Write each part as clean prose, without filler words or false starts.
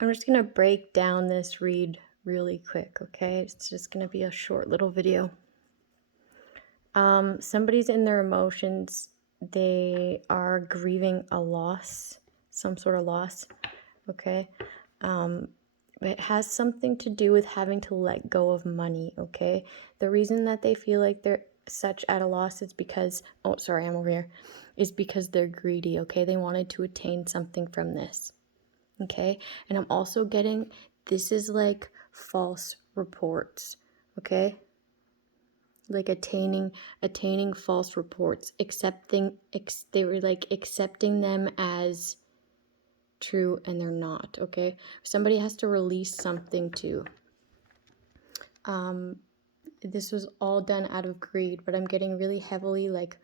I'm just going to break down this read really quick, okay? It's just going to be a short little video. Somebody's in their emotions. They are grieving a loss, some sort of loss, okay? It has something to do with having to let go of money, okay? The reason that they feel like they're such at a loss is because, oh, sorry, I'm over here, is because they're greedy, okay? They wanted to attain something from this, okay? And I'm also getting, this is like false reports, okay? Like attaining false reports, they were like accepting them as true and they're not, okay? Somebody has to release something too. This was all done out of greed, but I'm getting really heavily like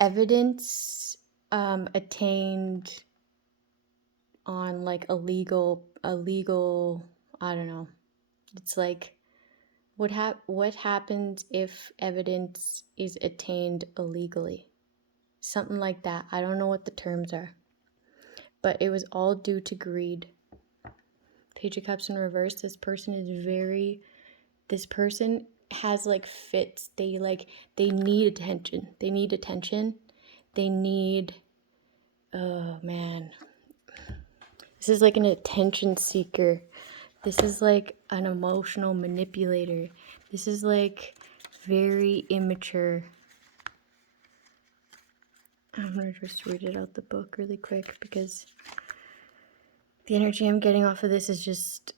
evidence attained on like a legal, I don't know. It's like what happens if evidence is attained illegally? Something like that. I don't know what the terms are. But it was all due to greed. Page of Cups in reverse. This person has like fits. They need attention. They need, oh man. This is like an attention seeker. This is like an emotional manipulator. This is like very immature. I'm going to just read it out the book really quick because the energy I'm getting off of this is just,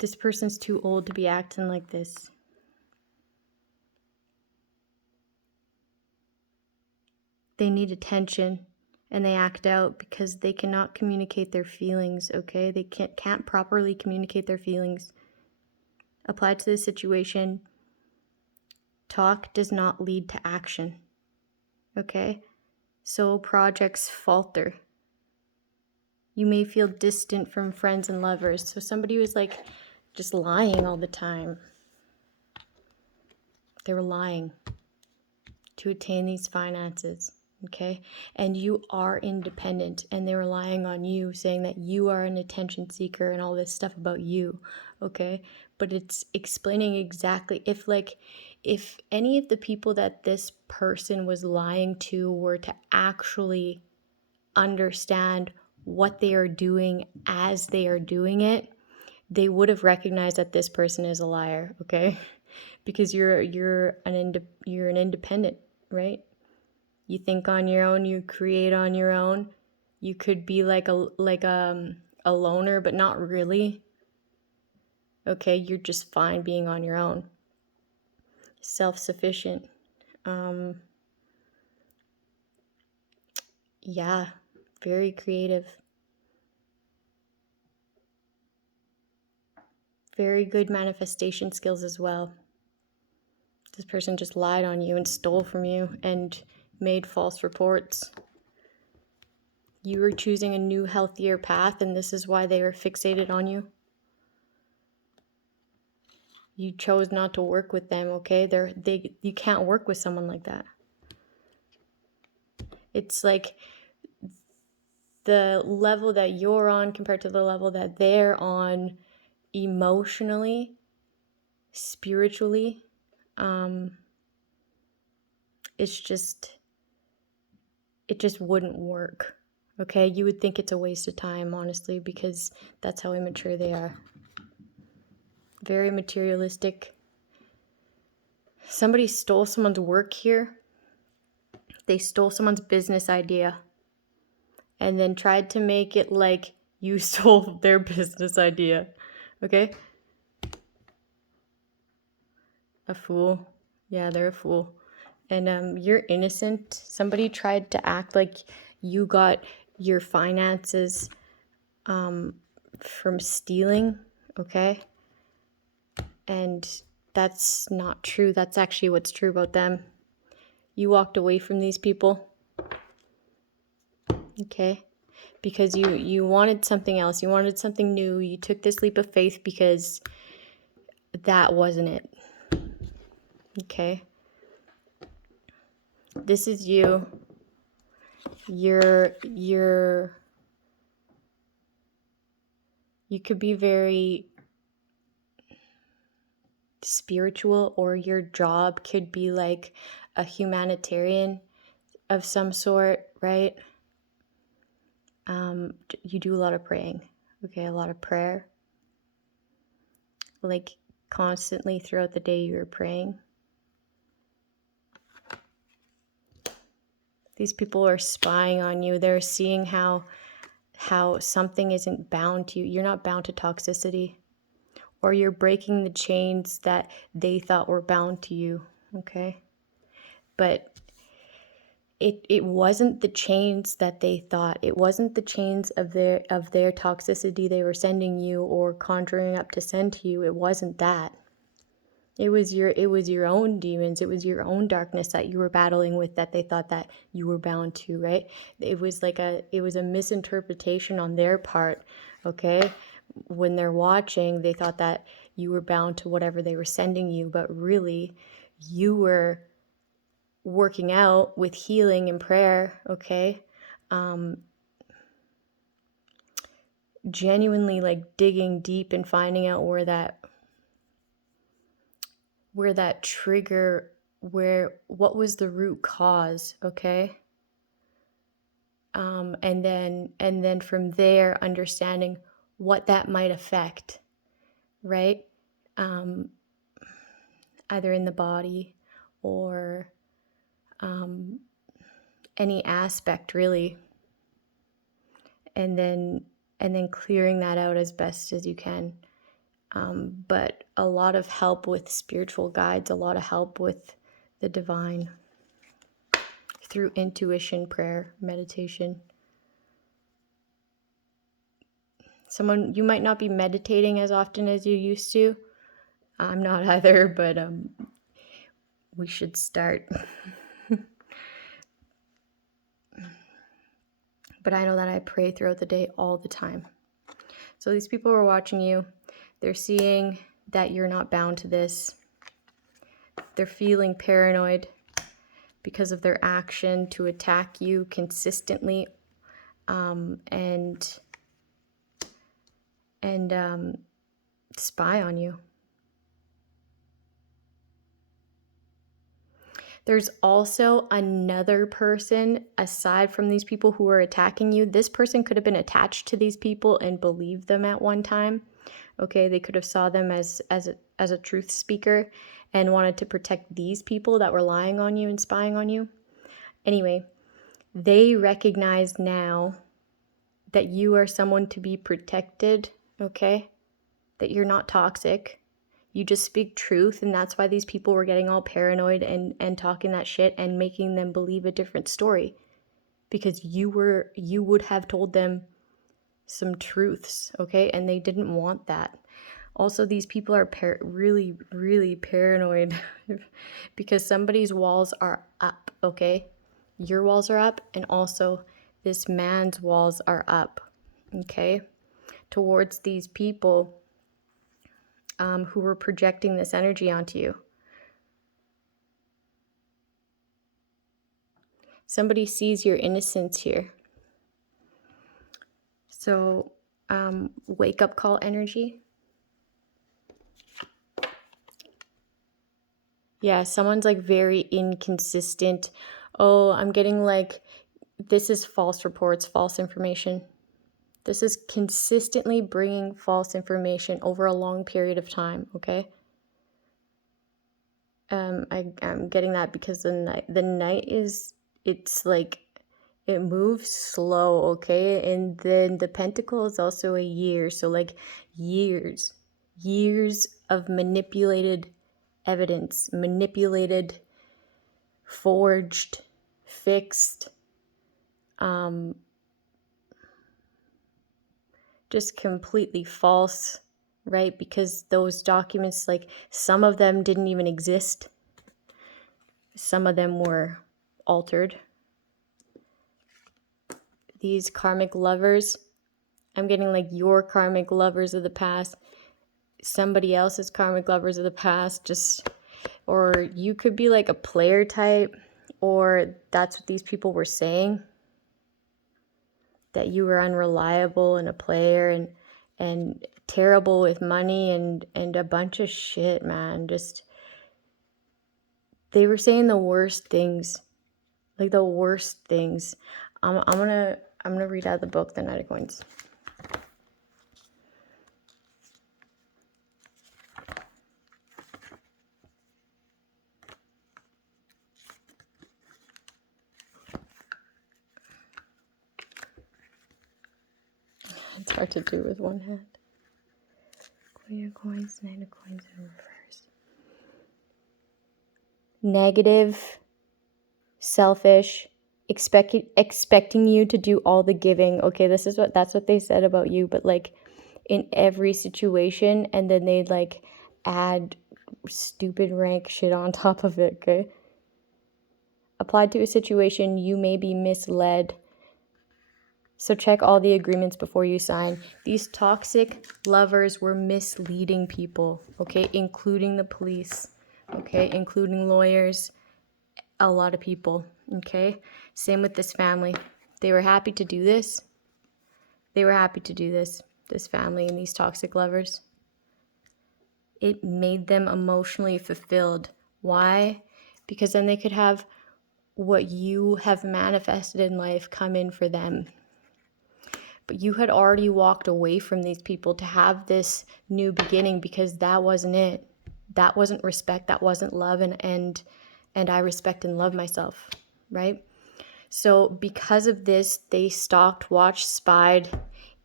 this person's too old to be acting like this. They need attention and they act out because they cannot communicate their feelings, okay? They can't properly communicate their feelings. Applied to this situation, talk does not lead to action, okay? So projects falter. You may feel distant from friends and lovers. So somebody was like just lying all the time. They were lying to attain these finances, okay? And you are independent, and they were relying on you, saying that you are an attention seeker and all this stuff about you, okay? But it's explaining exactly if any of the people that this person was lying to were to actually understand what they are doing as they are doing it, they would have recognized that this person is a liar, okay? Because you're an independent, right? You think on your own, you create on your own. You could be like a loner, but not really. Okay, you're just fine being on your own. Self-sufficient. Yeah, very creative. Very good manifestation skills as well. This person just lied on you and stole from you and made false reports. You were choosing a new, healthier path, and this is why they were fixated on you. You chose not to work with them, okay? You can't work with someone like that. It's like the level that you're on compared to the level that they're on emotionally, spiritually. It just wouldn't work, okay? You would think it's a waste of time, honestly, because that's how immature they are. Very materialistic. Somebody stole someone's work here. They stole someone's business idea and then tried to make it like you stole their business idea, okay? A fool. Yeah, they're a fool. And you're innocent. Somebody tried to act like you got your finances from stealing, okay? And that's not true. That's actually what's true about them. You walked away from these people, okay? Because you wanted something else. You wanted something new. You took this leap of faith because that wasn't it, okay? This is you. You could be very spiritual, or your job could be like a humanitarian of some sort, right? You do a lot of praying, okay? A lot of prayer. Like constantly throughout the day you're praying. These people are spying on you. They're seeing how something isn't bound to you. You're not bound to toxicity. Or you're breaking the chains that they thought were bound to you, okay? But it wasn't the chains that they thought. It wasn't the chains of their toxicity they were sending you or conjuring up to send to you. It wasn't that. It was your own demons. It was your own darkness that you were battling with, that they thought that you were bound to, right? It was a misinterpretation on their part, okay? When they're watching, they thought that you were bound to whatever they were sending you, but really you were working out with healing and prayer, okay? Genuinely like digging deep and finding out where that trigger, what was the root cause, okay? And then from there, understanding what that might affect, right? Either in the body or any aspect, really. And then clearing that out as best as you can. But a lot of help with spiritual guides, a lot of help with the divine through intuition, prayer, meditation. You might not be meditating as often as you used to. I'm not either, but we should start. But I know that I pray throughout the day all the time. So these people are watching you. They're seeing that you're not bound to this. They're feeling paranoid because of their action to attack you consistently, and spy on you. There's also another person aside from these people who are attacking you. This person could have been attached to these people and believed them at one time. Okay, they could have saw them as a truth speaker and wanted to protect these people that were lying on you and spying on you. Anyway, they recognize now that you are someone to be protected, okay? That you're not toxic. You just speak truth, and that's why these people were getting all paranoid and talking that shit and making them believe a different story. Because you would have told them some truths, okay? And they didn't want that. Also, these people are really, really paranoid because somebody's walls are up, okay? Your walls are up, and also this man's walls are up, okay? Towards these people who were projecting this energy onto you. Somebody sees your innocence here. So, wake-up call energy. Yeah, someone's like very inconsistent. Oh, I'm getting like, this is false reports, false information. This is consistently bringing false information over a long period of time, okay? I'm getting that because the night it's like, it moves slow, okay? And then the pentacle is also a year. So like years of manipulated evidence, manipulated, forged, fixed, just completely false, right? Because those documents, like some of them didn't even exist. Some of them were altered. These karmic lovers, I'm getting like your karmic lovers of the past, somebody else's karmic lovers of the past, or you could be like a player type, or that's what these people were saying. that you were unreliable and a player and terrible with money and a bunch of shit, man. Just, they were saying the worst things, like the worst things. I'm gonna read out the book, The Knight of Coins. It's hard to do with one hand. Queen of Coins, Knight of Coins in reverse. Negative, selfish, expecting you to do all the giving. Okay, that's what they said about you, but like in every situation, and then they'd like add stupid rank shit on top of it. Okay, applied to a situation, you may be misled, so check all the agreements before you sign. These toxic lovers were misleading people, okay, including the police, okay, including lawyers, a lot of people, okay. Same with this family. They were happy to do this. This family and these toxic lovers. It made them emotionally fulfilled. Why? Because then they could have what you have manifested in life come in for them. But you had already walked away from these people to have this new beginning, because that wasn't it. That wasn't respect. That wasn't love. And I respect and love myself, right? So because of this, they stalked, watched, spied,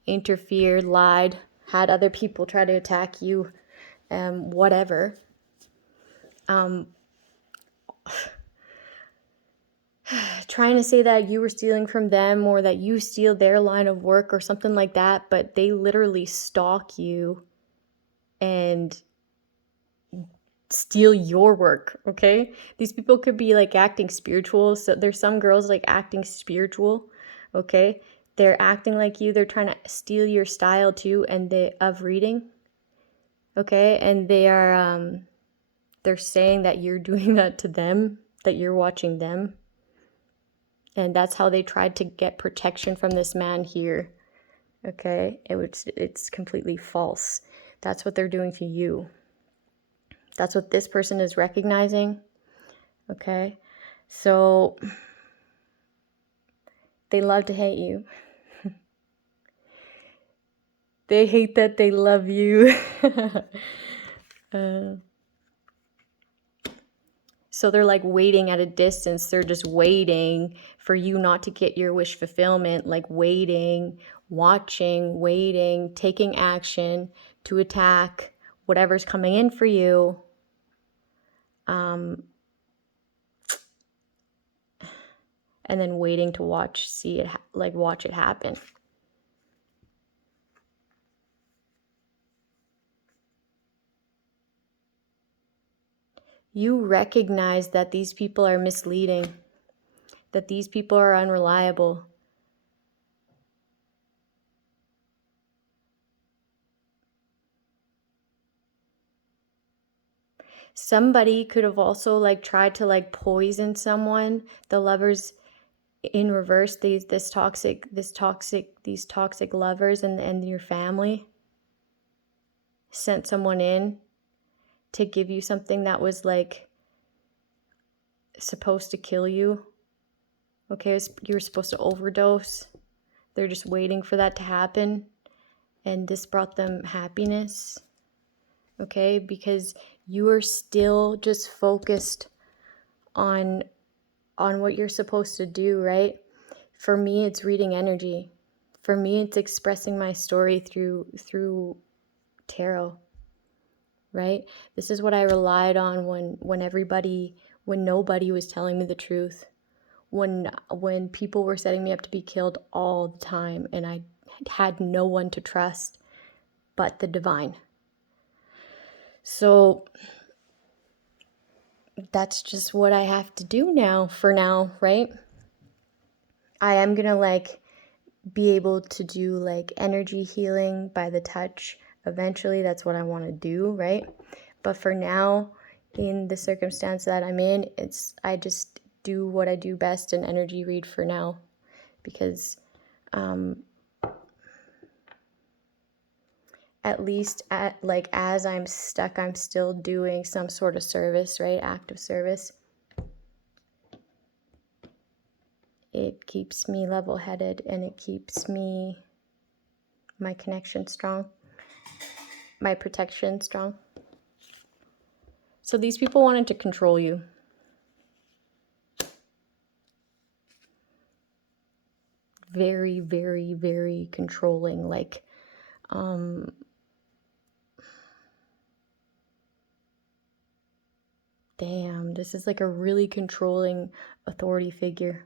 interfered, lied, had other people try to attack you, whatever. Trying to say that you were stealing from them or that you steal their line of work or something like that, but they literally stalk you and steal your work, okay? These people could be like acting spiritual. So there's some girls like acting spiritual, okay? They're acting like you. They're trying to steal your style too, and of reading, okay? And they're saying that you're doing that to them, that you're watching them. And that's how they tried to get protection from this man here, okay? It's completely false. That's what they're doing to you. That's what this person is recognizing, okay? So they love to hate you. They hate that they love you. So they're like waiting at a distance. They're just waiting for you not to get your wish fulfillment, like waiting, watching, waiting, taking action to attack whatever's coming in for you. And then waiting to watch it happen. You recognize that these people are misleading, that these people are unreliable. Somebody could have also like tried to like poison someone. The lovers in reverse, these toxic lovers and your family sent someone in to give you something that was like supposed to kill you. Okay, you were supposed to overdose. They're just waiting for that to happen, and this brought them happiness. Okay, because you are still just focused on what you're supposed to do, right? For me, it's reading energy. For me, it's expressing my story through tarot, right? This is what I relied on when nobody was telling me the truth, when people were setting me up to be killed all the time, and I had no one to trust but the divine. So that's just what I have to do now, for now, right? I am gonna like be able to do like energy healing by the touch. Eventually, that's what I want to do, right? But for now, in the circumstance that I'm in, I just do what I do best and energy read for now, because At least as I'm stuck, I'm still doing some sort of service, right? Active service. It keeps me level-headed, and it keeps my connection strong, my protection strong. So these people wanted to control you. Very, very, very controlling. Like, damn, this is like a really controlling authority figure.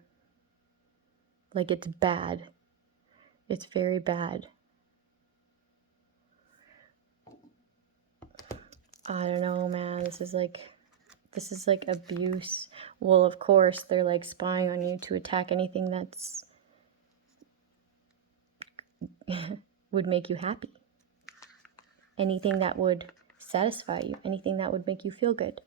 Like, it's bad. It's very bad. I don't know, man. This is like abuse. Well, of course, they're like spying on you to attack anything that's would make you happy. Anything that would satisfy you. Anything that would make you feel good.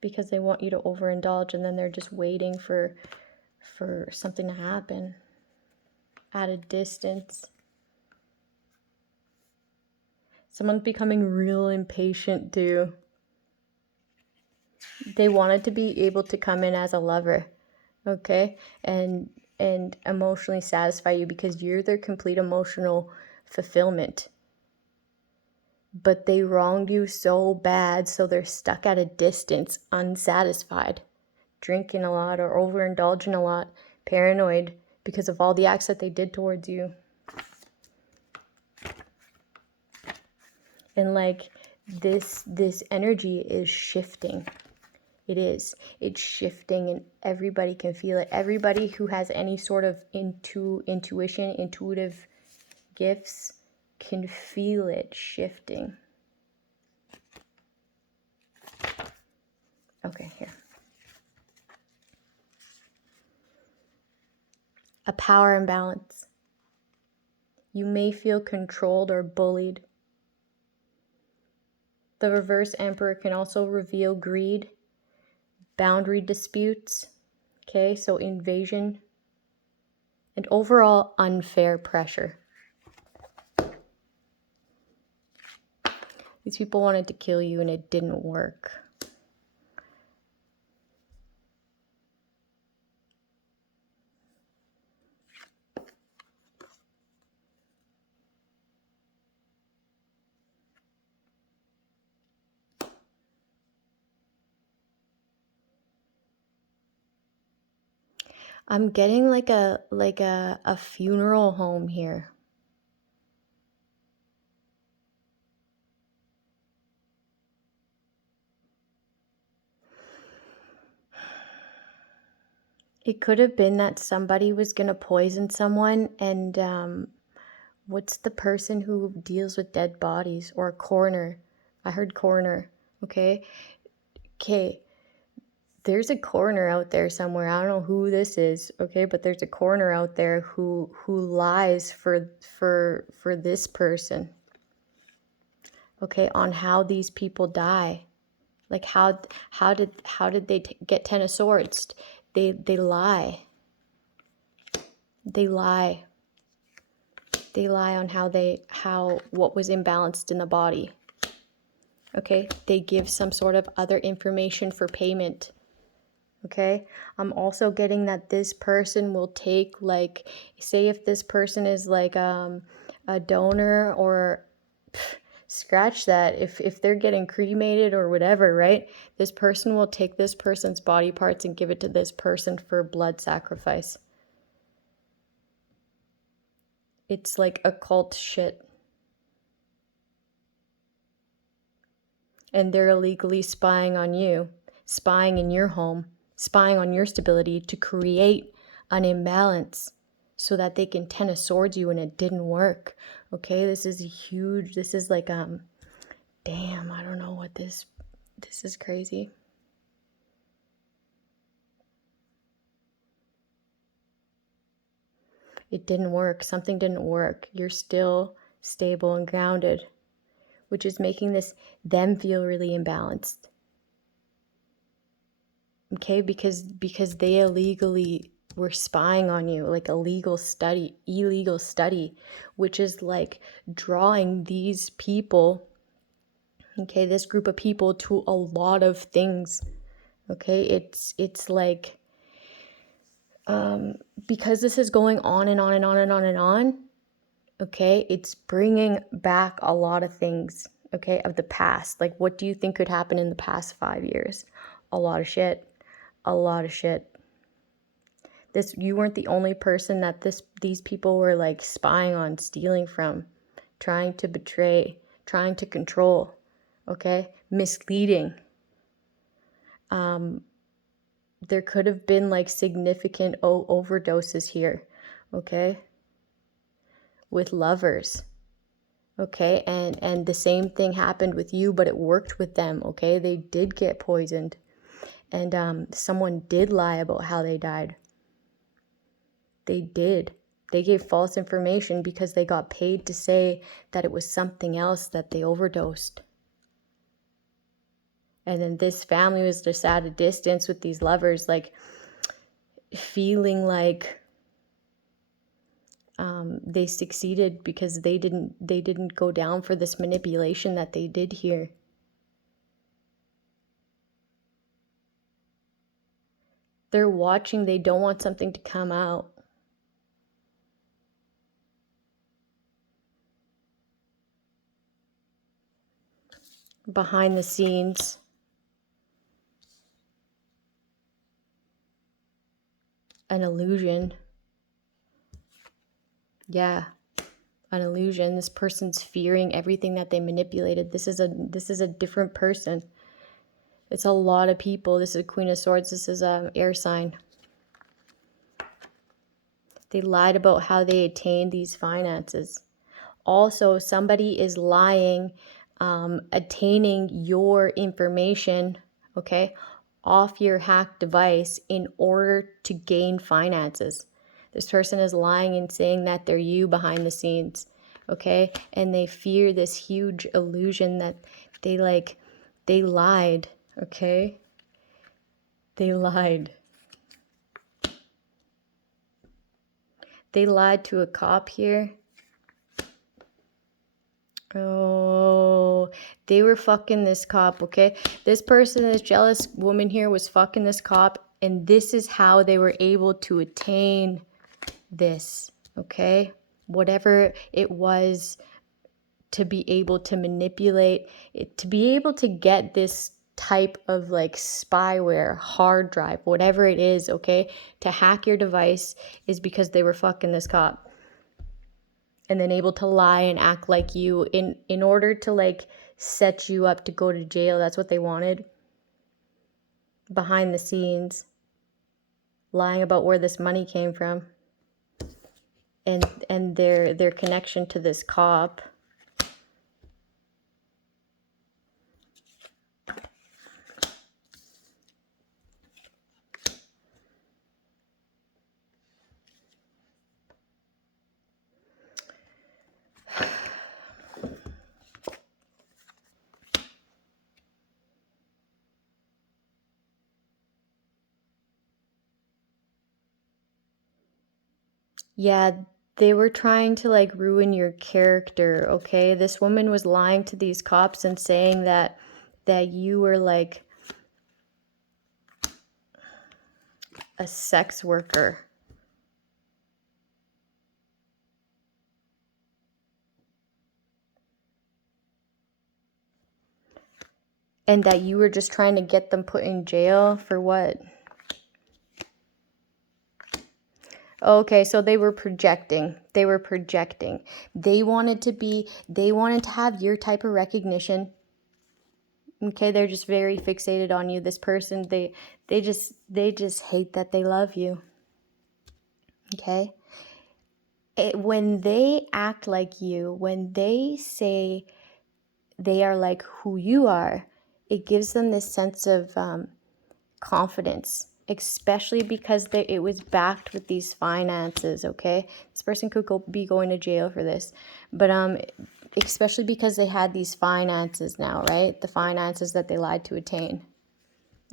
Because they want you to overindulge, and then they're just waiting for something to happen at a distance. Someone's becoming real impatient too. They wanted to be able to come in as a lover, okay? And emotionally satisfy you because you're their complete emotional fulfillment. But they wronged you so bad, so they're stuck at a distance, unsatisfied, drinking a lot or overindulging a lot, paranoid because of all the acts that they did towards you. And like this energy is shifting. It is. It's shifting, and everybody can feel it. Everybody who has any sort of intuition, intuitive gifts can feel it shifting. Okay, here. A power imbalance. You may feel controlled or bullied. The reverse emperor can also reveal greed, boundary disputes, okay, so invasion, and overall unfair pressure. These people wanted to kill you and it didn't work. I'm getting like a funeral home here. It could have been that somebody was going to poison someone, and what's the person who deals with dead bodies? Or a coroner. I heard coroner, okay? Okay. There's a coroner out there somewhere. I don't know who this is, okay? But there's a coroner out there who lies for this person, okay, on how these people die. Like how did they get 10 of swords? They lie. They lie. They lie on what was imbalanced in the body. Okay? They give some sort of other information for payment. Okay? I'm also getting that this person will take, like, say if this person is like a donor, or scratch that, if they're getting cremated or whatever, right? This person will take this person's body parts and give it to this person for blood sacrifice. It's like occult shit. And they're illegally spying on you, spying in your home, spying on your stability to create an imbalance so that they can 10 of swords you, and it didn't work. Okay, this is huge. This is like, damn, I don't know what this is crazy. It didn't work. Something didn't work. You're still stable and grounded, which is making them feel really imbalanced. okay? Because they illegally were spying on you, like illegal study, which is like drawing these people, okay, this group of people to a lot of things, okay? It's like, because this is going on and on and on and on and on, okay, it's bringing back a lot of things, okay, of the past. Like, what do you think could happen in the past 5 years? A lot of shit. A lot of shit. You weren't the only person that these people were like spying on, stealing from, trying to betray, trying to control, okay, misleading. There could have been like significant overdoses here, okay, with lovers, okay, and the same thing happened with you, but it worked with them, okay? They did get poisoned, and someone did lie about how they died. They did. They gave false information because they got paid to say that it was something else that they overdosed. And then this family was just at a distance with these lovers, like feeling like they succeeded because they didn't go down for this manipulation that they did here. They're watching. They don't want something to come out. Behind the scenes. An illusion. Yeah, an illusion. This person's fearing everything that they manipulated. This is a different person. It's a lot of people. This is Queen of Swords. This is an air sign. They lied about how they attained these finances. Also, somebody is lying, attaining your information, okay, off your hacked device in order to gain finances. This person is lying and saying that they're you behind the scenes, okay? And they fear this huge illusion that they lied, okay? They lied. They lied to a cop here. Oh, they were fucking this cop, okay? This person, this jealous woman here was fucking this cop, and this is how they were able to attain this, okay? Whatever it was, to be able to manipulate it, to be able to get this type of like spyware, hard drive, whatever it is, okay? To hack your device is because they were fucking this cop. And then able to lie and act like you in order to like set you up to go to jail. That's what they wanted. Behind the scenes, lying about where this money came from, and their connection to this cop. Yeah, they were trying to like ruin your character, okay? This woman was lying to these cops and saying that you were like a sex worker. And that you were just trying to get them put in jail for what? Okay, so they were projecting. They wanted to have your type of recognition. Okay, they're just very fixated on you. This person, they just hate that they love you. Okay? When they act like you, when they say they are like who you are, it gives them this sense of confidence, especially because it was backed with these finances, okay? This person could be going to jail for this, but especially because they had these finances now, right? The finances that they lied to attain.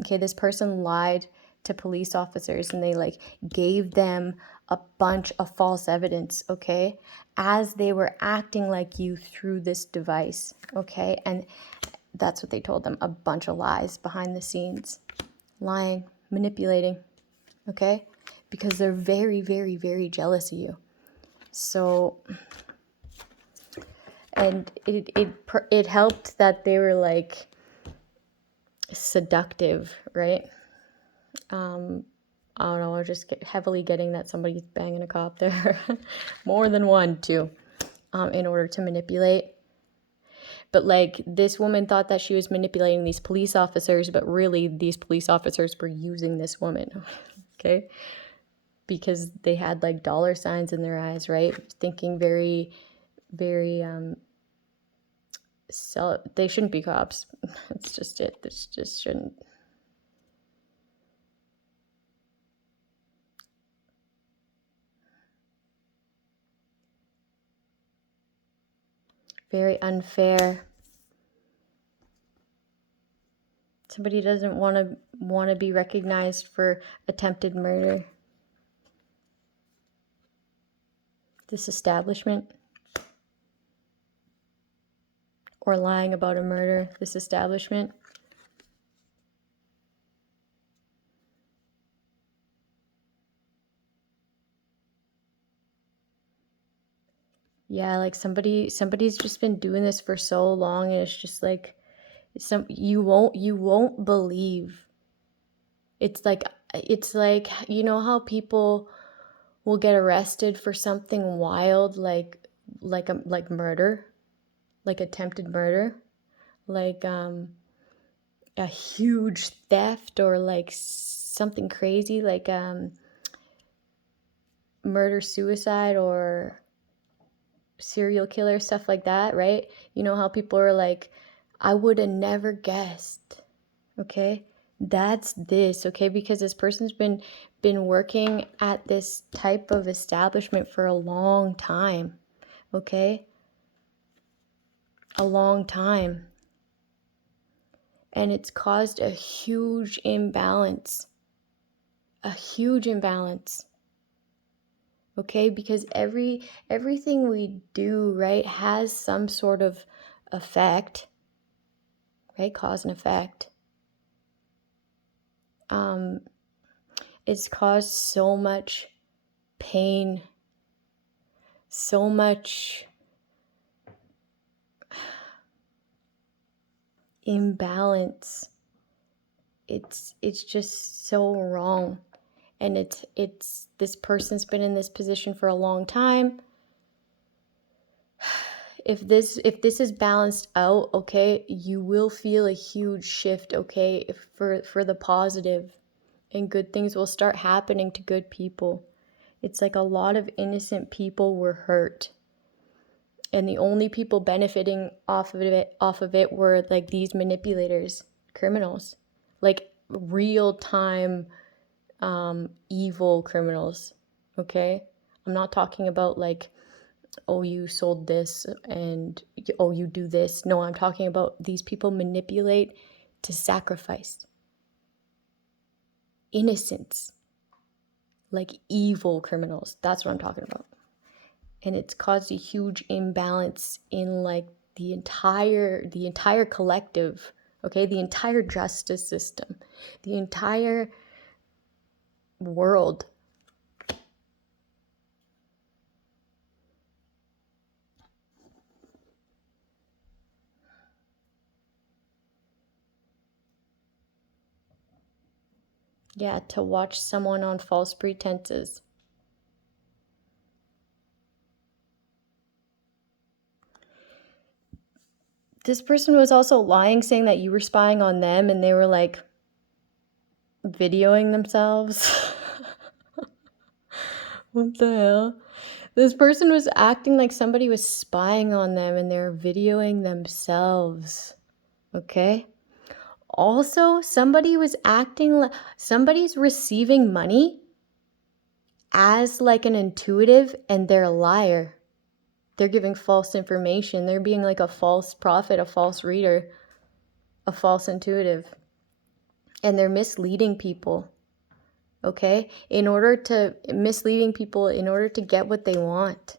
Okay, this person lied to police officers and they like gave them a bunch of false evidence, okay, as they were acting like you through this device, okay? And that's what they told them, a bunch of lies behind the scenes, lying, manipulating, okay? Because they're very, very, very jealous of you. So, and it helped that they were like seductive, right? I don't know, we're just heavily getting that somebody's banging a cop there. More than one, too, in order to manipulate. But like this woman thought that she was manipulating these police officers, but really these police officers were using this woman, okay? Because they had like dollar signs in their eyes, right? Thinking very, very, they shouldn't be cops. That's just it. This just shouldn't. Very unfair. Somebody doesn't want to be recognized for attempted murder. This establishment. Or lying about a murder. This establishment. Yeah, like somebody's just been doing this for so long, and it's just like you won't believe. It's like you know how people will get arrested for something wild like murder, like attempted murder, like a huge theft, or like something crazy like murder suicide or serial killer, stuff like that, right? You know how people are like, I would have never guessed. Okay, that's this, okay, because this person's been working at this type of establishment for a long time, okay, a long time, and it's caused a huge imbalance, okay, because everything we do, right, has some sort of effect, right, cause and effect. It's caused so much pain, so much imbalance. It's just so wrong. And it's this person's been in this position for a long time. If this is balanced out, okay, you will feel a huge shift, okay, for the positive, and good things will start happening to good people. It's like a lot of innocent people were hurt, and the only people benefiting off of it were like these manipulators, criminals, like real time evil criminals, okay? I'm not talking about like, oh, you sold this and oh, you do this. No, I'm talking about these people manipulate to sacrifice innocence, like evil criminals. That's what I'm talking about. And it's caused a huge imbalance in like the entire collective, okay, the entire justice system, the entire world. Yeah, to watch someone on false pretenses. This person was also lying, saying that you were spying on them, and they were like videoing themselves. What the hell? This person was acting like somebody was spying on them, and they're videoing themselves. Okay? Also, somebody was acting like somebody's receiving money as like an intuitive, and they're a liar. They're giving false information. They're being like a false prophet, a false reader, a false intuitive. and they're misleading people. Okay? Misleading people in order to get what they want.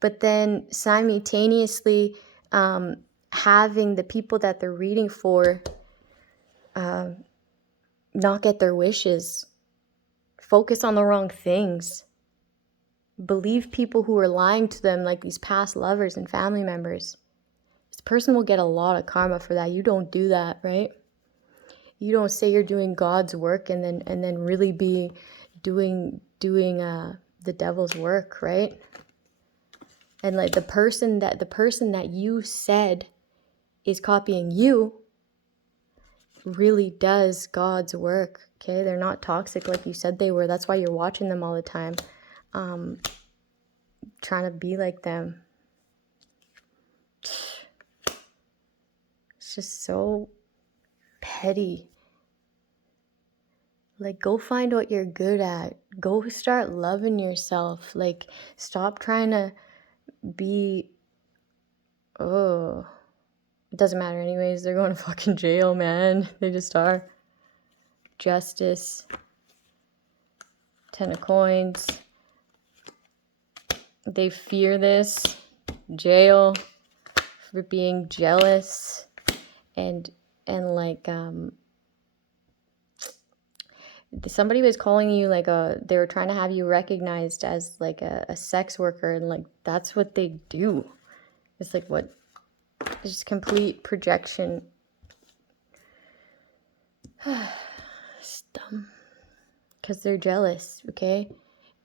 But then simultaneously having the people that they're reading for not get their wishes, focus on the wrong things, believe people who are lying to them, like these past lovers and family members. This person will get a lot of karma for that. You don't do that, right? You don't say you're doing God's work and then really be doing the devil's work, right? And like the person that you said is copying you really does God's work. Okay, they're not toxic like you said they were. That's why you're watching them all the time, trying to be like them. It's just so petty. Like, go find what you're good at. Go start loving yourself. Like, stop trying to be, it doesn't matter anyways. They're going to fucking jail, man. They just are. Justice. 10 of coins. They fear this. Jail. For being jealous. And like, somebody was calling you like they were trying to have you recognized as like a sex worker, and like that's what they do. It's like what? It's just complete projection. It's dumb. Because they're jealous, okay?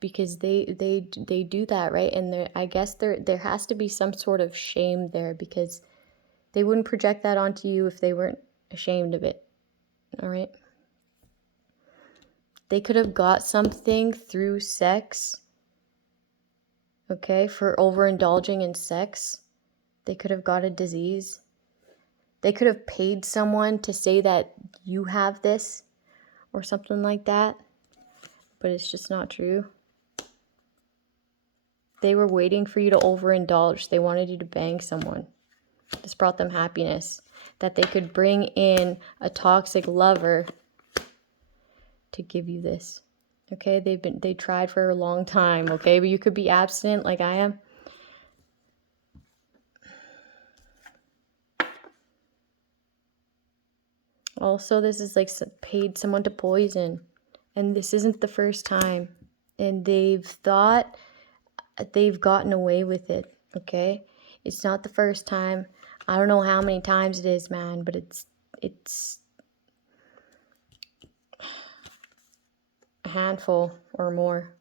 Because they do that, right? And I guess there has to be some sort of shame there, because they wouldn't project that onto you if they weren't ashamed of it. All right? They could have got something through sex, okay, for overindulging in sex. They could have got a disease. They could have paid someone to say that you have this or something like that, but it's just not true. They were waiting for you to overindulge. They wanted you to bang someone. This brought them happiness, that they could bring in a toxic lover to give you this. Okay, they tried for a long time, okay? But you could be abstinent like I am. Also, this is like paid someone to poison. And this isn't the first time. And they've thought they've gotten away with it, okay? It's not the first time. I don't know how many times it is, man, but it's a handful or more.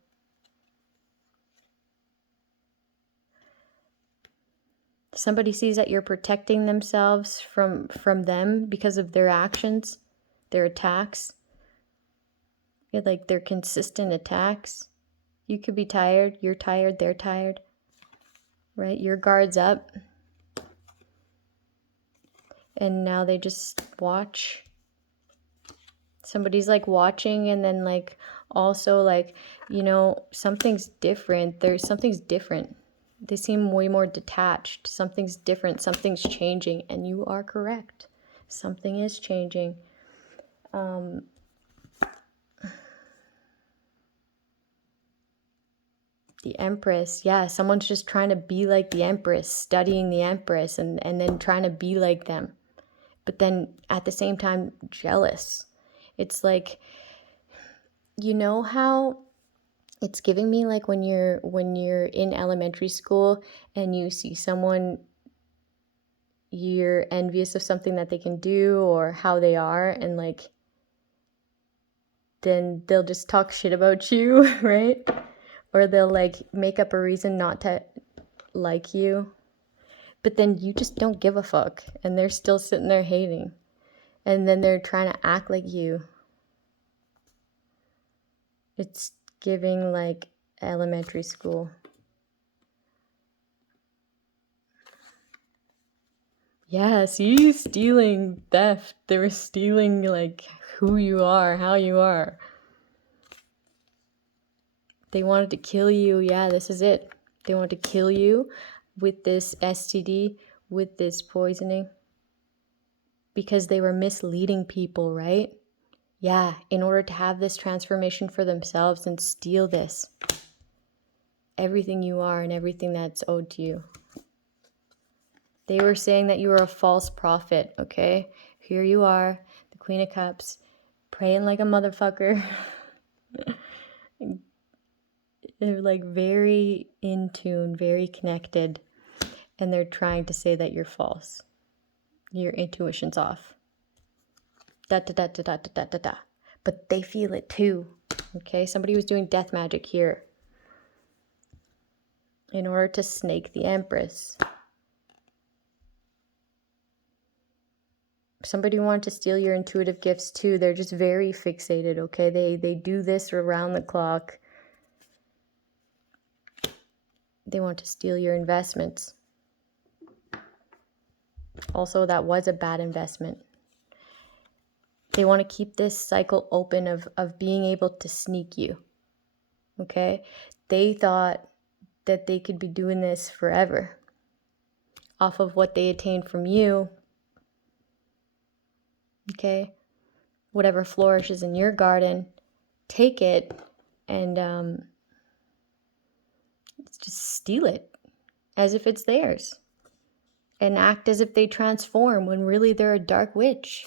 Somebody sees that you're protecting themselves from them because of their actions, their attacks. Like their consistent attacks. You could be tired, you're tired, they're tired. Right? Your guard's up. And now they just watch. Somebody's like watching, and then like also like, you know, something's different. Something's different. They seem way more detached. Something's different. Something's changing. And you are correct. Something is changing. The Empress. Yeah, someone's just trying to be like the Empress, studying the Empress, and then trying to be like them. But then at the same time, jealous. It's like, you know how it's giving me like when you're in elementary school and you see someone, you're envious of something that they can do or how they are, and like then they'll just talk shit about you, right? Or they'll like make up a reason not to like you, but then you just don't give a fuck, and they're still sitting there hating, and then they're trying to act like you. It's giving like elementary school. Yeah, see, stealing, theft. They were stealing like who you are, how you are. They wanted to kill you. Yeah, this is it. They wanted to kill you with this STD, with this poisoning? Because they were misleading people, right? Yeah, in order to have this transformation for themselves and steal this. Everything you are and everything that's owed to you. They were saying that you were a false prophet, okay? Here you are, the Queen of Cups, praying like a motherfucker. They're like very in tune, very connected, and they're trying to say that you're false. Your intuition's off. Da da da da da da da da. But they feel it too. Okay, somebody was doing death magic here in order to snake the Empress. Somebody wanted to steal your intuitive gifts too. They're just very fixated, okay? They do this around the clock. They want to steal your investments. Also, that was a bad investment. They want to keep this cycle open of being able to sneak you, okay? They thought that they could be doing this forever off of what they attained from you, okay? Whatever flourishes in your garden, take it and just steal it as if it's theirs and act as if they transform when really they're a dark witch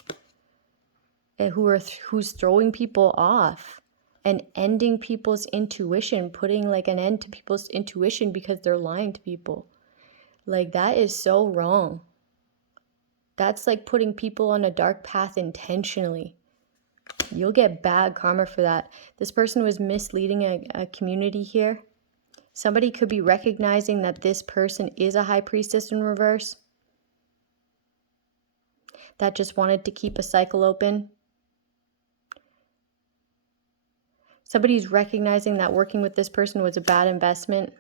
who's throwing people off and ending people's intuition, putting like an end to people's intuition because they're lying to people. Like, that is so wrong. That's like putting people on a dark path intentionally. You'll get bad karma for that. This person was misleading a community here. Somebody could be recognizing that this person is a high priestess in reverse that just wanted to keep a cycle open. Somebody's recognizing that working with this person was a bad investment.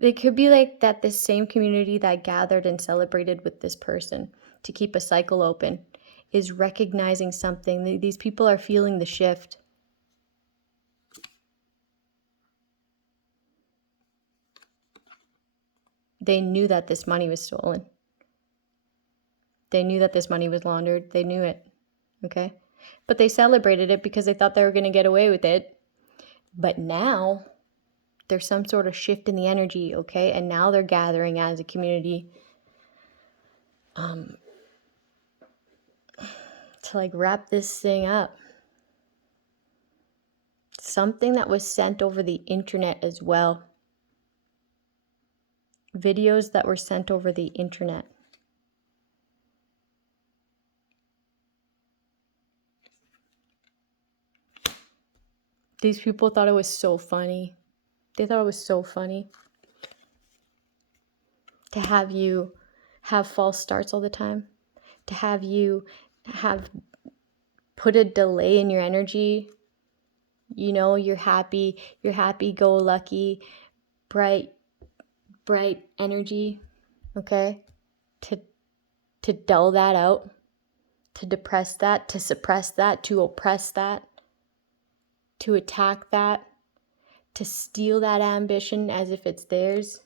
It could be like that this same community that gathered and celebrated with this person to keep a cycle open is recognizing something. These people are feeling the shift. They knew that this money was stolen. They knew that this money was laundered. They knew it, okay? But they celebrated it because they thought they were going to get away with it. But now there's some sort of shift in the energy, okay? And now they're gathering as a community to like wrap this thing up. Something that was sent over the internet as well. Videos that were sent over the internet. These people thought it was so funny. They thought it was so funny to have you have false starts all the time, to have you have put a delay in your energy. You know, you're happy, go lucky, bright energy, okay? To dull that out, to depress that, to suppress that, to oppress that, to attack that, to steal that ambition as if it's theirs,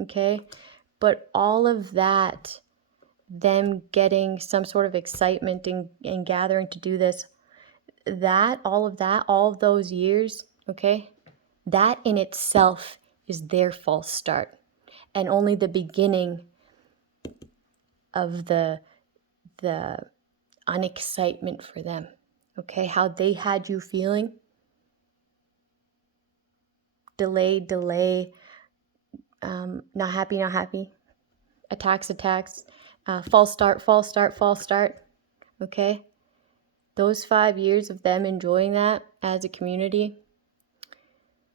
okay? But all of that, them getting some sort of excitement and gathering to do this, all of those years, okay? That in itself is their false start and only the beginning of the unexcitement for them, okay? How they had you feeling. Delay, not happy, attacks, false start, okay? Those 5 years of them enjoying that as a community,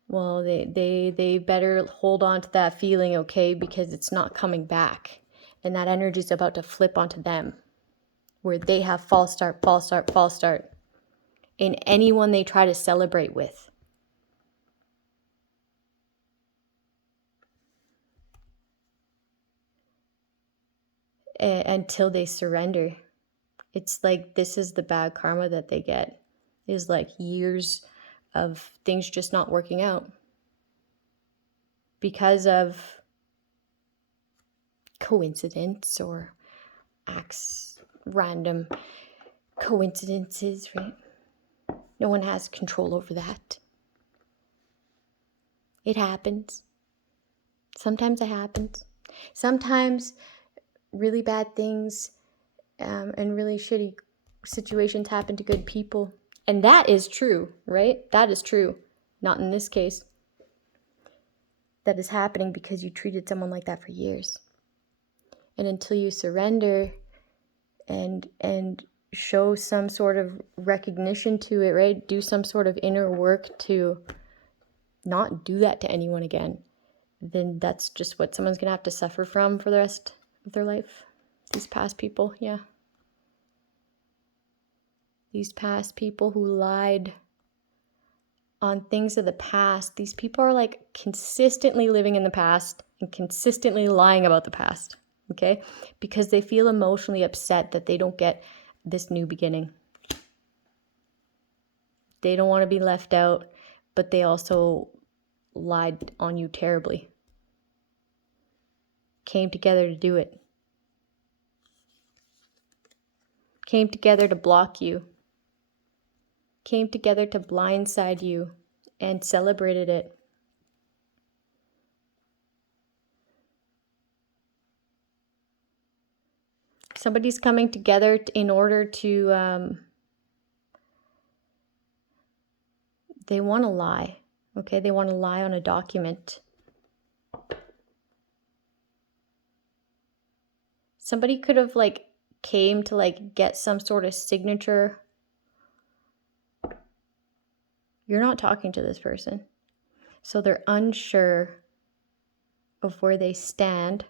well, they better hold on to that feeling, okay? Because it's not coming back. And that energy is about to flip onto them, where they have false start in anyone they try to celebrate with. Until they surrender. It's like this is the bad karma that they get, is like years of things just not working out because of coincidence or random coincidences, right? No one has control over that. It happens. Sometimes it happens. Sometimes really bad things and really shitty situations happen to good people. And that is true, right? That is true. Not in this case. That is happening because you treated someone like that for years. And until you surrender and show some sort of recognition to it, right? Do some sort of inner work to not do that to anyone again, then that's just what someone's going to have to suffer from for the rest of their life. These past people, yeah. These past people who lied on things of the past. These people are like consistently living in the past and consistently lying about the past, okay? Because they feel emotionally upset that they don't get this new beginning. They don't want to be left out, but they also lied on you terribly. Came together to do it. Came together to block you. Came together to blindside you and celebrated it. Somebody's coming together in order to, they want to lie, okay? They want to lie on a document. Somebody could have like came to like get some sort of signature. You're not talking to this person. So they're unsure of where they stand.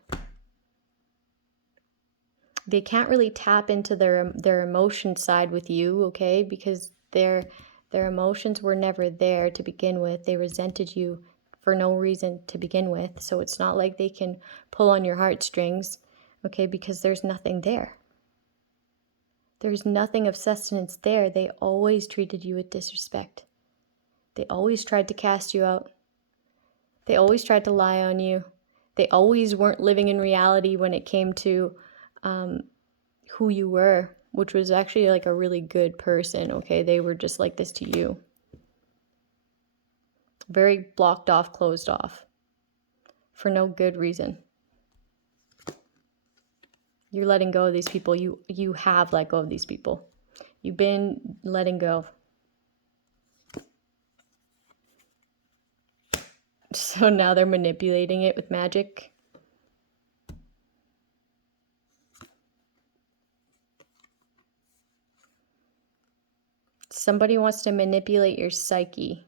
They can't really tap into their emotion side with you, okay? Because their emotions were never there to begin with. They resented you for no reason to begin with. So it's not like they can pull on your heartstrings, okay? Because there's nothing there. There's nothing of sustenance there. They always treated you with disrespect. They always tried to cast you out. They always tried to lie on you. They always weren't living in reality when it came to who you were, which was actually like a really good person, okay? They were just like this to you. Very blocked off, closed off. For no good reason. You're letting go of these people. You have let go of these people. You've been letting go. So now they're manipulating it with magic. Somebody wants to manipulate your psyche.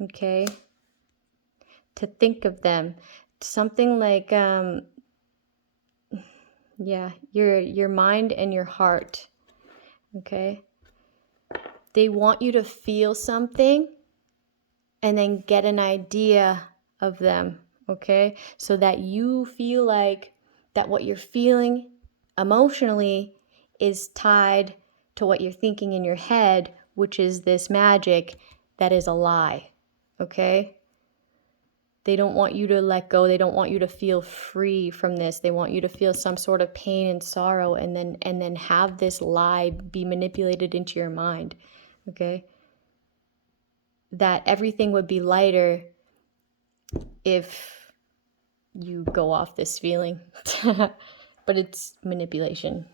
Okay? To think of them. Something like, yeah, your mind and your heart. Okay? They want you to feel something and then get an idea of them, okay? So that you feel like that what you're feeling emotionally is tied to what you're thinking in your head, which is this magic that is a lie, okay? They don't want you to let go. They don't want you to feel free from this. They want you to feel some sort of pain and sorrow and then have this lie be manipulated into your mind, okay? That everything would be lighter if you go off this feeling. But it's manipulation.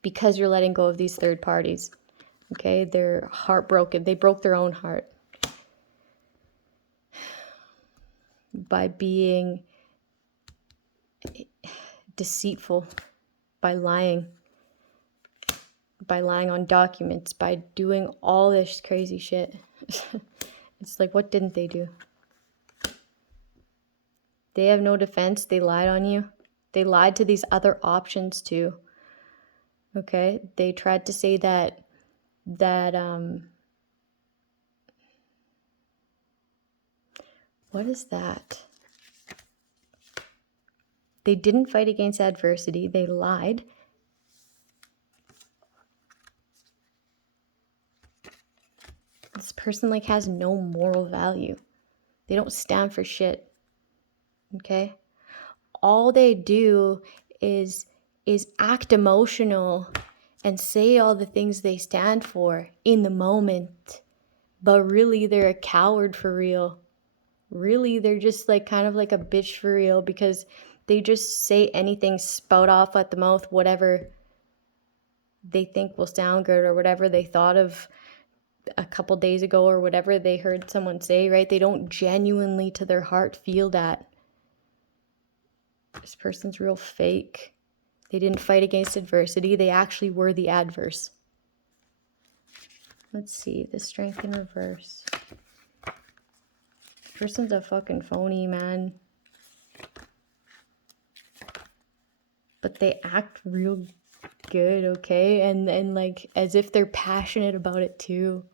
Because you're letting go of these third parties. Okay? They're heartbroken. They broke their own heart. By being deceitful. By lying. By lying on documents. By doing all this crazy shit. It's like, what didn't they do? They have no defense. They lied on you. They lied to these other options too. Okay? They tried to say that what is that? They didn't fight against adversity. They lied. This person like has no moral value. They don't stand for shit. Okay? All they do is act emotional and say all the things they stand for in the moment. But really they're a coward for real. Really, they're just like kind of like a bitch for real, because they just say anything, spout off at the mouth, whatever they think will sound good or whatever they thought of a couple days ago or whatever they heard someone say, right? They don't genuinely to their heart feel that. This person's real fake. They didn't fight against adversity. They actually were the adverse. Let's see, the Strength in reverse. This person's a fucking phony, man. But they act real good, okay? And like as if they're passionate about it too.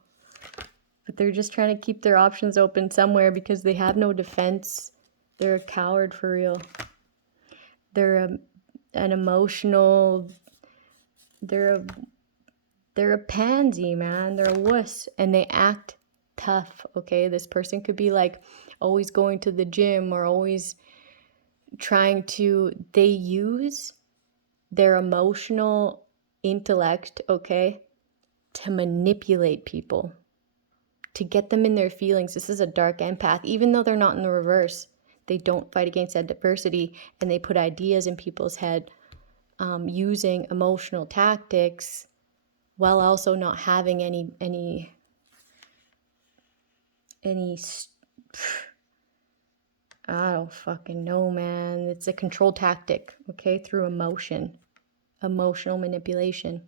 But they're just trying to keep their options open somewhere because they have no defense. They're a coward for real. They're an emotional, they're a pansy, man. They're a wuss, and they act tough, okay? This person could be like always going to the gym or always trying to, they use their emotional intellect, okay, to manipulate people, to get them in their feelings. This is a dark empath. Even though they're not in the reverse, they don't fight against adversity, and they put ideas in people's head using emotional tactics while also not having any I don't fucking know, man. It's a control tactic, okay, through emotional manipulation,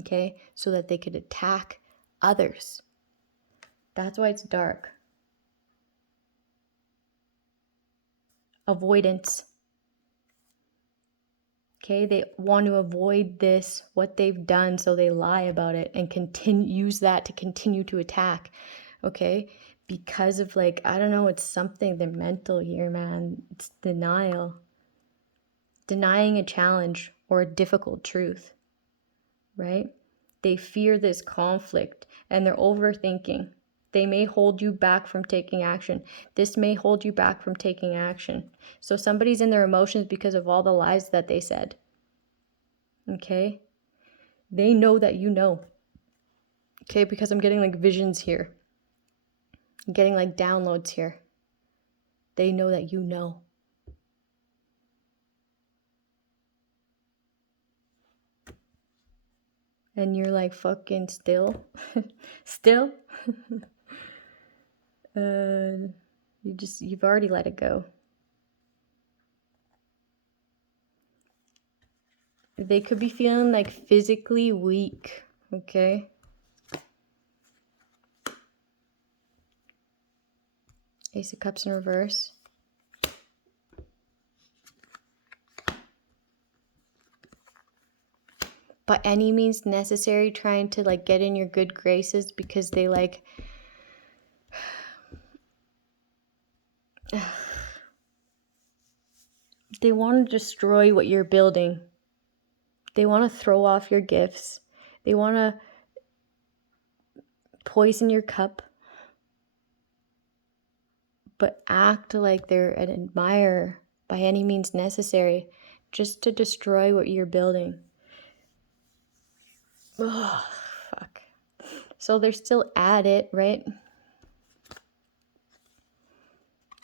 okay, so that they could attack others. That's why it's dark. Avoidance. Okay, they want to avoid this, what they've done, so they lie about it and use that to continue to attack. Okay, because of like, I don't know, it's something, they're mental here, man. It's denial. Denying a challenge or a difficult truth, right? They fear this conflict and they're overthinking. They may hold you back from taking action. This may hold you back from taking action. So somebody's in their emotions because of all the lies that they said. Okay? They know that you know. Okay? Because I'm getting like visions here. I'm getting like downloads here. They know that you know. And you're like fucking still. Still? You've already let it go. They could be feeling like physically weak, okay? Ace of Cups in reverse. By any means necessary, trying to like get in your good graces because they like they want to destroy what you're building. They want to throw off your gifts. They want to poison your cup, but act like they're an admirer by any means necessary, just to destroy what you're building. Oh, fuck. So they're still at it, right?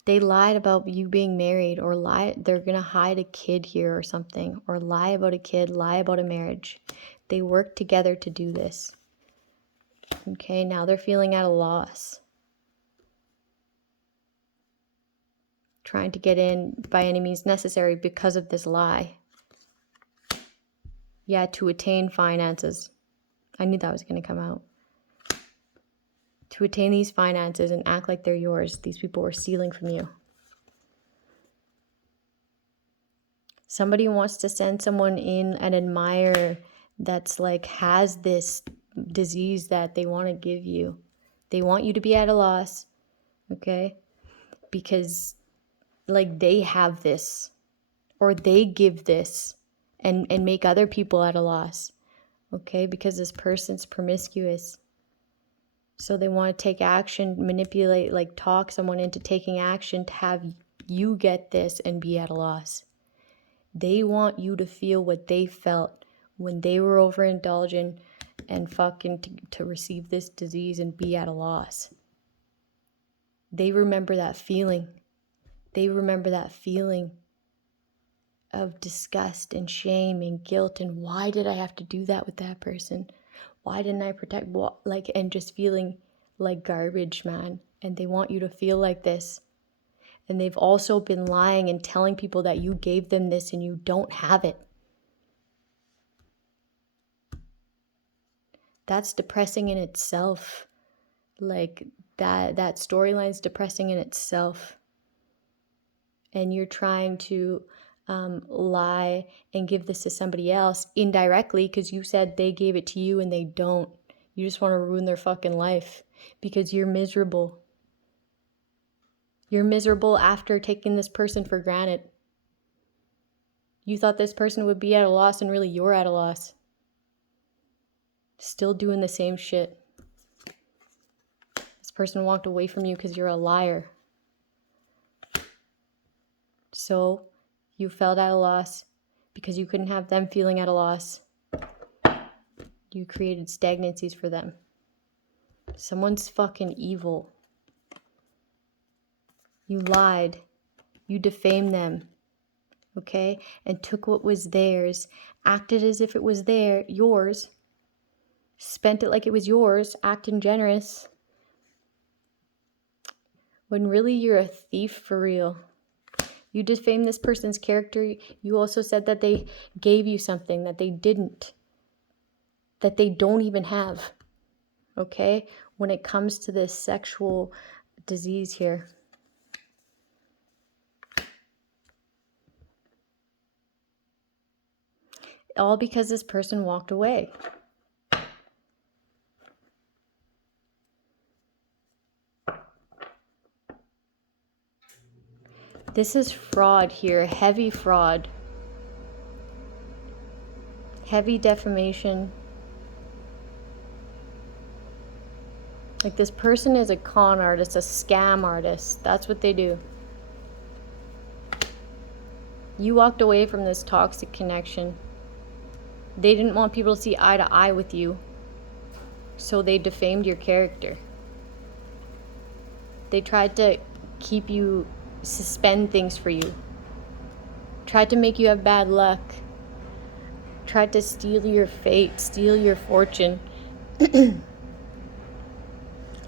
They lied about you being married, or they're gonna hide a kid here or something, or lie about a kid, lie about a marriage. They work together to do this. Okay, now they're feeling at a loss. Trying to get in by any means necessary because of this lie. Yeah, to attain finances. I knew that was going to come out. To attain these finances and act like they're yours, these people were stealing from you. Somebody wants to send someone in an admirer that's like has this disease that they want to give you. They want you to be at a loss, okay? Because like they have this, or they give this and make other people at a loss, okay? Because this person's promiscuous. So they want to take action, manipulate, like talk someone into taking action to have you get this and be at a loss. They want you to feel what they felt when they were overindulgent and fucking to receive this disease and be at a loss. They remember that feeling. They remember that feeling of disgust and shame and guilt, and why did I have to do that with that person? Why didn't I protect, like, and just feeling like garbage, man. And they want you to feel like this. And they've also been lying and telling people that you gave them this and you don't have it. That's depressing in itself. Like, that storyline's depressing in itself. And you're trying to lie and give this to somebody else indirectly because you said they gave it to you and they don't. You just want to ruin their fucking life because you're miserable. You're miserable after taking this person for granted. You thought this person would be at a loss and really you're at a loss. Still doing the same shit. This person walked away from you because you're a liar. So you felt at a loss because you couldn't have them feeling at a loss. You created stagnancies for them. Someone's fucking evil. You lied. You defamed them. Okay? And took what was theirs, acted as if it was yours, spent it like it was yours, acting generous, when really you're a thief for real. You defamed this person's character. You also said that they gave you something that they didn't, that they don't even have. Okay? When it comes to this sexual disease here. All because this person walked away. This is fraud here, heavy fraud. Heavy defamation. Like, this person is a con artist, a scam artist. That's what they do. You walked away from this toxic connection. They didn't want people to see eye to eye with you, so they defamed your character. They tried to keep you, suspend things for you. Tried to make you have bad luck. Tried to steal your fate, steal your fortune.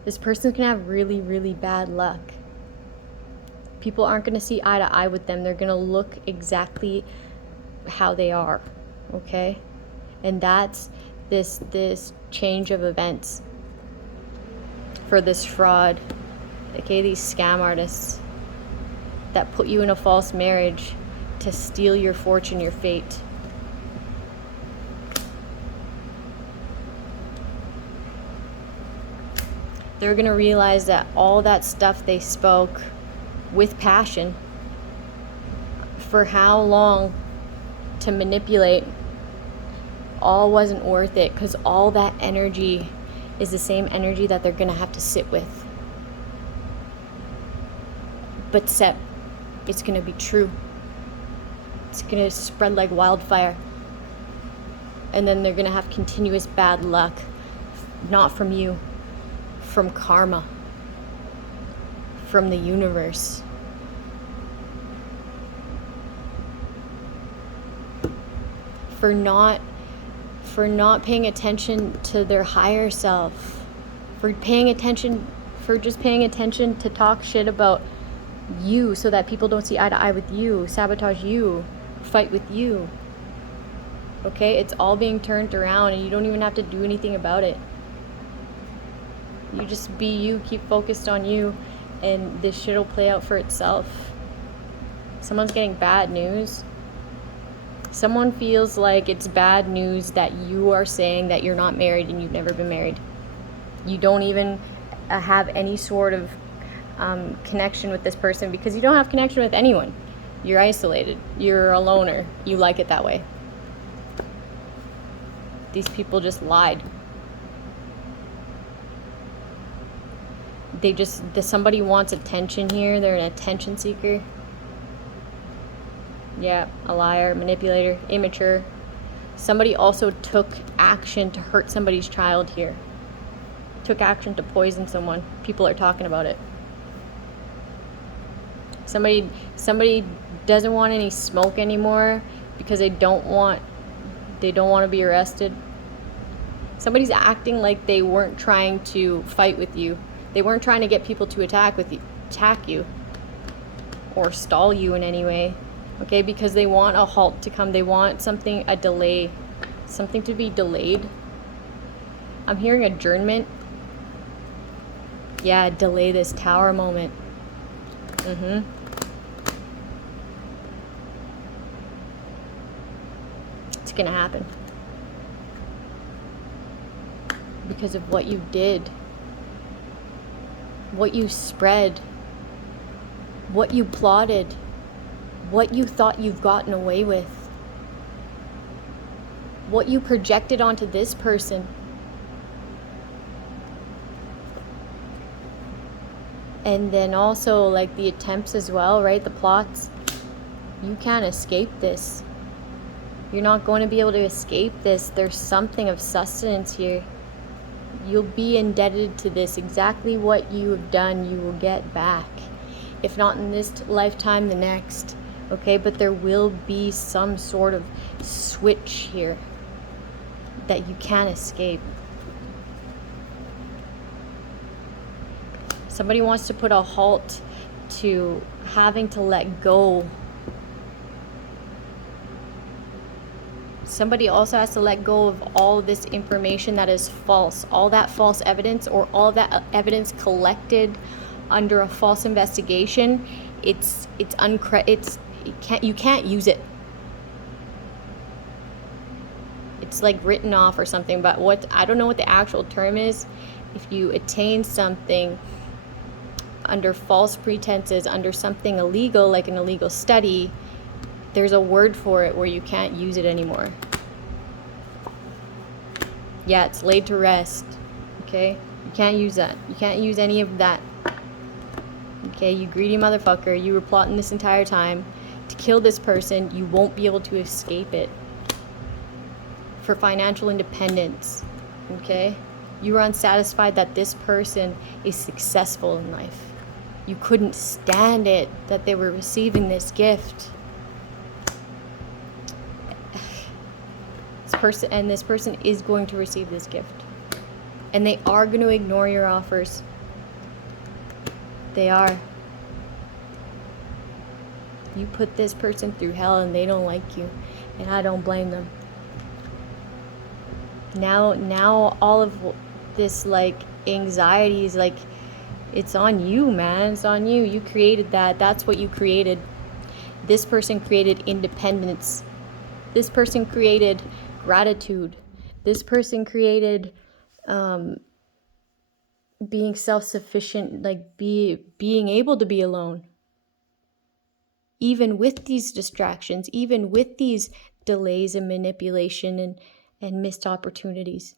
This person can have really, really bad luck. People aren't going to see eye to eye with them. They're going to look exactly how they are, okay? And that's this change of events for this fraud, okay? These scam artists that put you in a false marriage to steal your fortune, your fate. They're going to realize that all that stuff they spoke with passion for how long to manipulate all wasn't worth it, because all that energy is the same energy that they're going to have to sit with. But it's going to be true. It's going to spread like wildfire. And then they're going to have continuous bad luck. Not from you. From karma. From the universe. For not paying attention to their higher self. For just paying attention to talk shit about you so that people don't see eye to eye with you, sabotage you, fight with you. Okay? It's all being turned around and you don't even have to do anything about it. You just be you, keep focused on you, and this shit will play out for itself. Someone's getting bad news. Someone feels like it's bad news that you are saying that you're not married and you've never been married. You don't even have any sort of connection with this person, because you don't have connection with anyone. You're isolated. You're a loner. You like it that way. These people just lied. somebody wants attention here. They're an attention seeker. Yeah, a liar, manipulator, immature. Somebody also took action to hurt somebody's child here. Took action to poison someone. People are talking about it. Somebody doesn't want any smoke anymore because they don't want to be arrested. Somebody's acting like they weren't trying to fight with you. They weren't trying to get people to attack you or stall you in any way. Okay, because they want a halt to come. They want a delay, something to be delayed. I'm hearing adjournment. Yeah, delay this Tower moment. It's gonna happen. Because of what you did. What you spread. What you plotted. What you thought you've gotten away with. What you projected onto this person. And then also like the attempts as well, right? The plots. You can't escape this. You're not going to be able to escape this. There's something of sustenance here. You'll be indebted to this. Exactly what you have done, you will get back. If not in this lifetime, the next. Okay, but there will be some sort of switch here that you can't escape. Somebody wants to put a halt to having to let go. Somebody also has to let go of all this information that is false, all that false evidence, or all that evidence collected under a false investigation. You can't use it. It's like written off or something. But I don't know what the actual term is. If you attain something under false pretenses, under something illegal, like an illegal study, there's a word for it where you can't use it anymore. Yeah, it's laid to rest. Okay? You can't use that. You can't use any of that. Okay, you greedy motherfucker. You were plotting this entire time to kill this person. You won't be able to escape it. For financial independence. Okay? You were unsatisfied that this person is successful in life. You couldn't stand it that they were receiving this gift. This person is going to receive this gift. And they are going to ignore your offers. They are. You put this person through hell and they don't like you. And I don't blame them. Now all of this like anxiety is like, it's on you, man. It's on you. You created that. That's what you created. This person created independence. This person created gratitude. This person created being self-sufficient, like being able to be alone. Even with these distractions, even with these delays and manipulation and missed opportunities.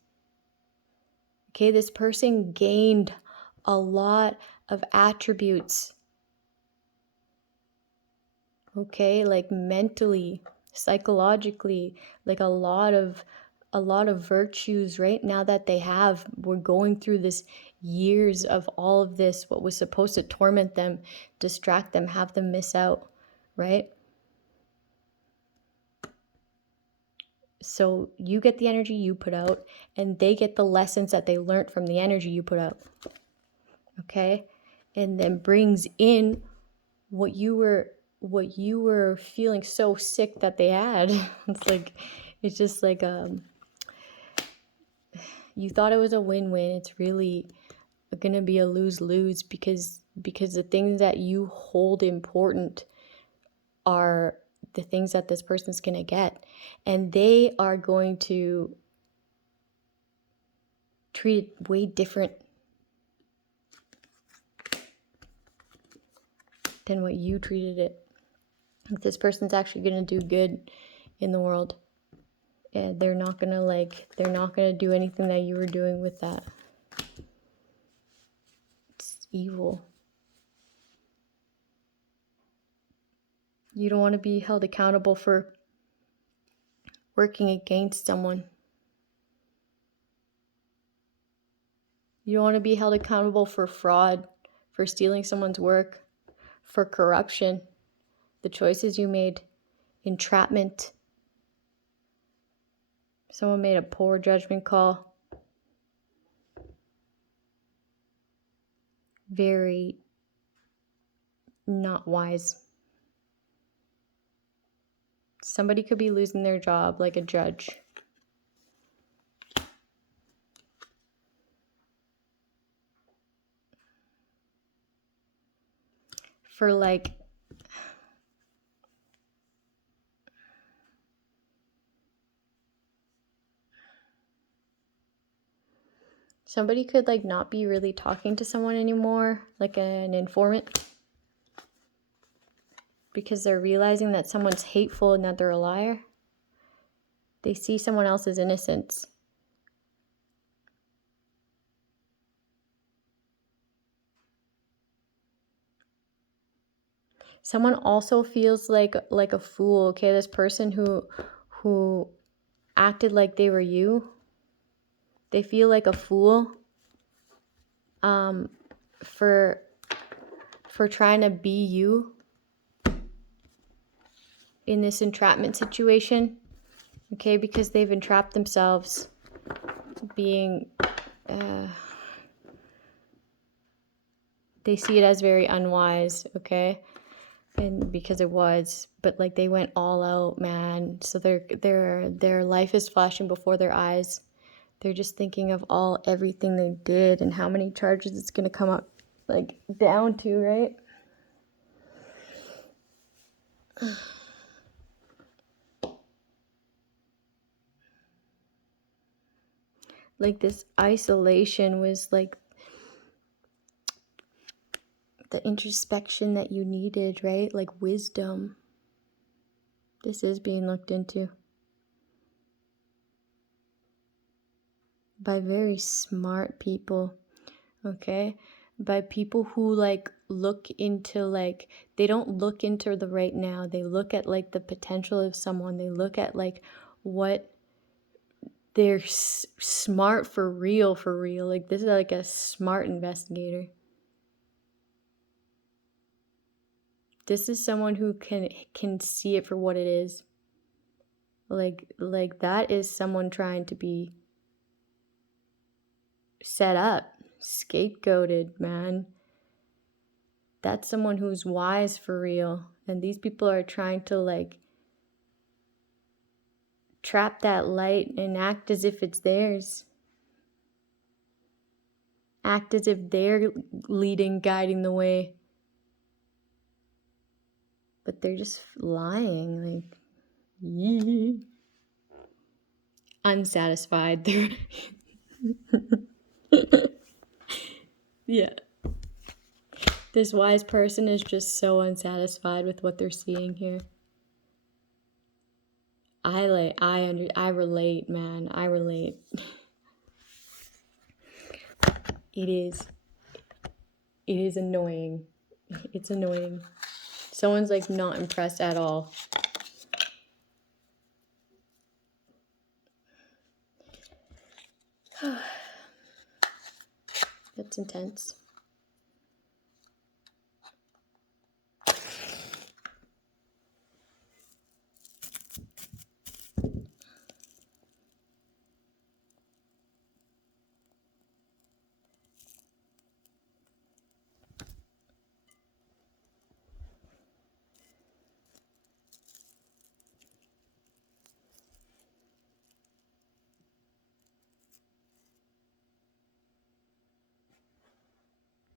Okay, this person gained a lot of attributes. Okay, like mentally, psychologically, like a lot of virtues right now that we're going through this years of all of this, what was supposed to torment them, distract them, have them miss out, right? So you get the energy you put out, and they get the lessons that they learned from the energy you put out. Okay? And then brings in what you were feeling so sick that they had. It's just like you thought it was a win-win. It's really gonna be a lose-lose because the things that you hold important are the things that this person's gonna get, and they are going to treat it way different than what you treated it. This person's actually gonna do good in the world. And they're not gonna do anything that you were doing with that. evil. You don't want to be held accountable for working against someone. You don't want to be held accountable for fraud, for stealing someone's work, for corruption, the choices you made, entrapment. Someone made a poor judgment call. Very not wise. Somebody could be losing their job, like a judge. For like somebody could like not be really talking to someone anymore, like an informant, because they're realizing that someone's hateful and that they're a liar. They see someone else's innocence. Someone also feels like a fool, okay? This person who acted like they were you, they feel like a fool for trying to be you in this entrapment situation, okay? Because they've entrapped themselves being they see it as very unwise, okay? And because it was, but like they went all out, man. So their life is flashing before their eyes. They're just thinking of everything they did and how many charges it's gonna come up like down to, right? Like this isolation was like the introspection that you needed, right? Like wisdom. This is being looked into by very smart people, okay? By people who like look into like, they don't look into the right now. They look at like the potential of someone. They look at like what they're smart for real. Like this is like a smart investigator. This is someone who can see it for what it is. Like that is someone trying to be set up, scapegoated, man. That's someone who's wise for real. And these people are trying to like trap that light and act as if it's theirs. Act as if they're leading, guiding the way. But they're just lying, like, yee. Unsatisfied. Yeah. This wise person is just so unsatisfied with what they're seeing here. I relate, man. I relate. It is annoying. It's annoying. Someone's like not impressed at all. That's intense.